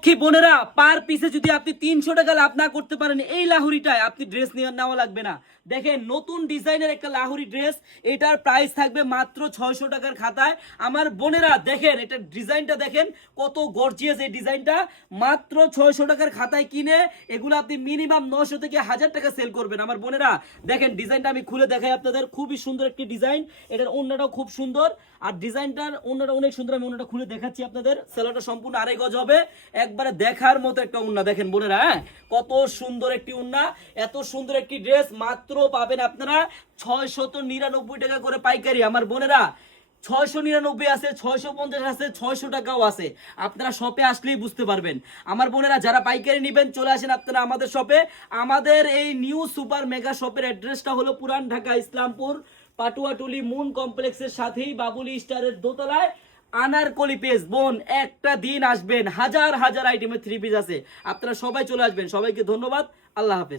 লক্ষ্মী বোনেরা, পার পিসে যদি আপনি 300 টাকা লাভ না করতে পারেন এই লাহুরিটায়, আপনি ড্রেস নেওয়া লাগবে না। দেখেন নতুন ডিজাইনের একটা লাহুরি ড্রেস, এটার প্রাইস থাকবে মাত্র 600 টাকার খাতায়। আমার বোনেরা দেখেন, এটা ডিজাইনটা দেখেন কত গর্জিয়াস। এই ডিজাইনটা মাত্র 600 টাকার খাতায় কিনে এগুলো আপনি মিনিমাম 900 থেকে 1000 টাকা সেল করবেন। আমার বোনেরা দেখেন, ডিজাইনটা আমি খুলে দেখাই আপনাদের। খুবই সুন্দর একটি ডিজাইন, এটার ওড়নাটাও খুব সুন্দর, আর ডিজাইনটার ওড়নাটা অনেক সুন্দর। আমি ওড়নাটা খুলে দেখাচ্ছি আপনাদের। সেলোটা সম্পূর্ণ 2.5 গজ হবে, একবারে দেখার মতো একটা ওড়না। দেখেন বোনেরা, কত সুন্দর একটি ওড়না, এত সুন্দর একটি ড্রেস মাত্র পাবেন আপনারা 699 টাকা করে পাইকারি। আমার বোনেরা 699 আছে, 650 আছে, 600 টাকাও আছে। আপনারা শপে আসলেই বুঝতে পারবেন। আমার বোনেরা যারা পাইকারি নেবেন চলে আসেন আপনারা আমাদের শপে। আমাদের এই নিউ সুপার মেগা শপের অ্যাড্রেসটা হলো পুরান ঢাকা ইসলামপুর পাটুয়াটুলি মুন কমপ্লেক্সের সাথেই বাবুলি স্টারের দোতলায় আনারকলি পেজ। বোন একটা দিন আসবেন, হাজার হাজার আইটেমের 3 পিস আছে, আপনারা সবাই চলে আসবেন। সবাইকে ধন্যবাদ, আল্লাহ হাফেজ।